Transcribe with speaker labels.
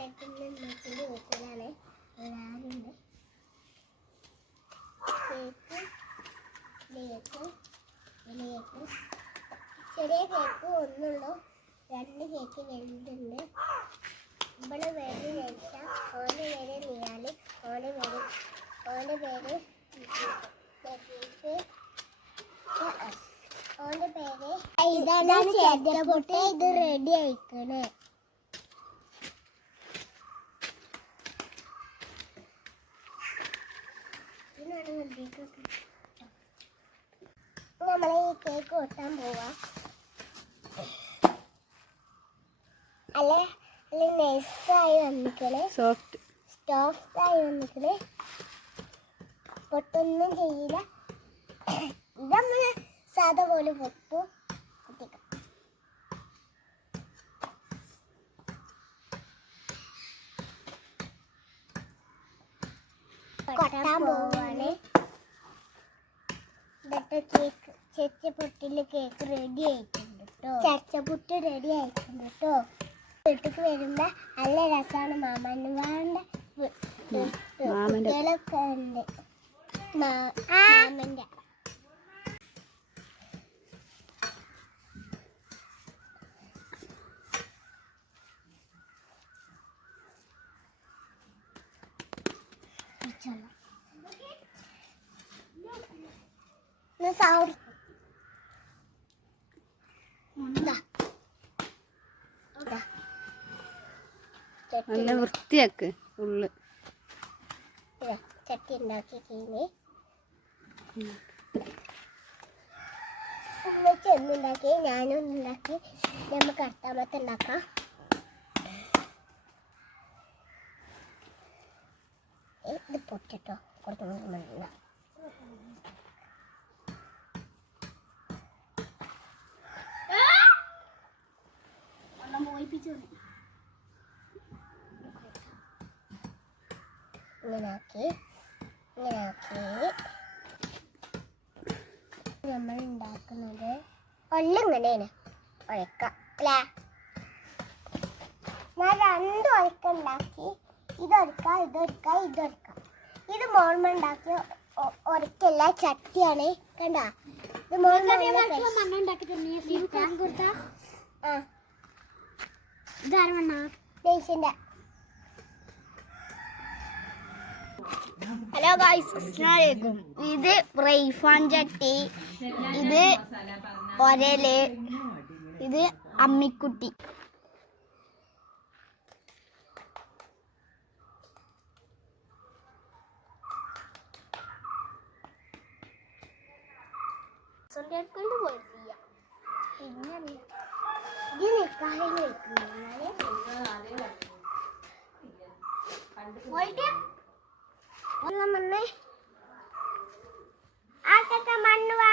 Speaker 1: വീട്ടിലാണ് എല്ലാവരുണ്ട് cake cake cake ചെറിയ കേക്ക് ഒന്നുള്ളൂ രണ്ട് കേക്ക് രണ്ടുണ്ട് ഇവിടെ പേര് രക്ഷ ഓന്റെ പേര് നിയാൽ ഓന്റെ പേര് ഓന്റെ പേര് ഓന്റെ ഓന്റെ പേര് ഇതാണ് ചേട്ടപ്പൊട്ട് ഇത് റെഡി ആയിക്കണേ. നമ്മൾ ഈ കേക്ക് കൊട്ടാൻ പോവാ. അല്ല അല്ല നൈസായി വന്നിക്കണേ.
Speaker 2: സോഫ്റ്റ്
Speaker 1: സോഫ്റ്റായി വന്നിക്കണേ. പൊട്ടൊന്നും ചെയ്യില്ല. ഇതമ്മ സാധ പോലെ പൊട്ടു കുത്തിക്കാം കൊട്ടാൻ പോവാണ്. എന്നിട്ട് കേക്ക് ചെച്ചപ്പൊട്ടിൽ കേക്ക് റെഡി ആയിട്ടുണ്ട് കേട്ടോ ചച്ചപ്പുട്ട് റെഡി ആയിട്ടുണ്ട് കേട്ടോ വീട്ടിക്ക് വരുമ്പോൾ നല്ല രസമാണ്. മാമന് വേണ്ട
Speaker 2: മാമന്റെ.
Speaker 1: ഉണ്ട്. ഇതാ.
Speaker 2: നല്ല വൃത്തിയാക്ക് ഉള്ള്
Speaker 1: ചട്ടി ഉണ്ടാക്കി കഴിഞ്ഞ് ഉമ്മച്ചി ഒന്നുണ്ടാക്കി ഞാനും ഒന്നുണ്ടാക്കി നമുക്ക് അടുത്താമത്തെ ഉണ്ടാക്കാം ഇത് പൊട്ടിട്ടോ. കുറച്ച് മണ്ണില്ല ഇങ്ങനാക്കി. ഇങ്ങനാക്കി. നമ്മൾ ഉണ്ടാക്കുന്നത് ഒല്ലിങ്ങനെയാണ് ഒഴക്ക അല്ലേ? ഞാൻ രണ്ട് ഒഴക്ക ഉണ്ടാക്കി. ഇതൊരുക്ക ഇതൊരുക്ക ഇതൊരുക്ക ഇത് മോൾമ ഉണ്ടാക്കിയ ഒരക്കല്ല ചട്ടിയാണ്. കണ്ട? ഇത് മോൾമ
Speaker 3: ഹലോ ഗായ്സ് അസ്സലാമലൈക്കും. ഇത് റൈഫാൻ ചട്ടി. ഇത് ഒരൽ. ഇത് അമ്മിക്കുട്ടി.
Speaker 1: കൊണ്ട് പോയിട്ടില്ല. പിന്നെ ഇത് നിക്കാഹിൽ വെക്കുന്നത് പോയിട്ട് ഒന്ന് മണ്ണ് ആ മണ്ണ് വാ.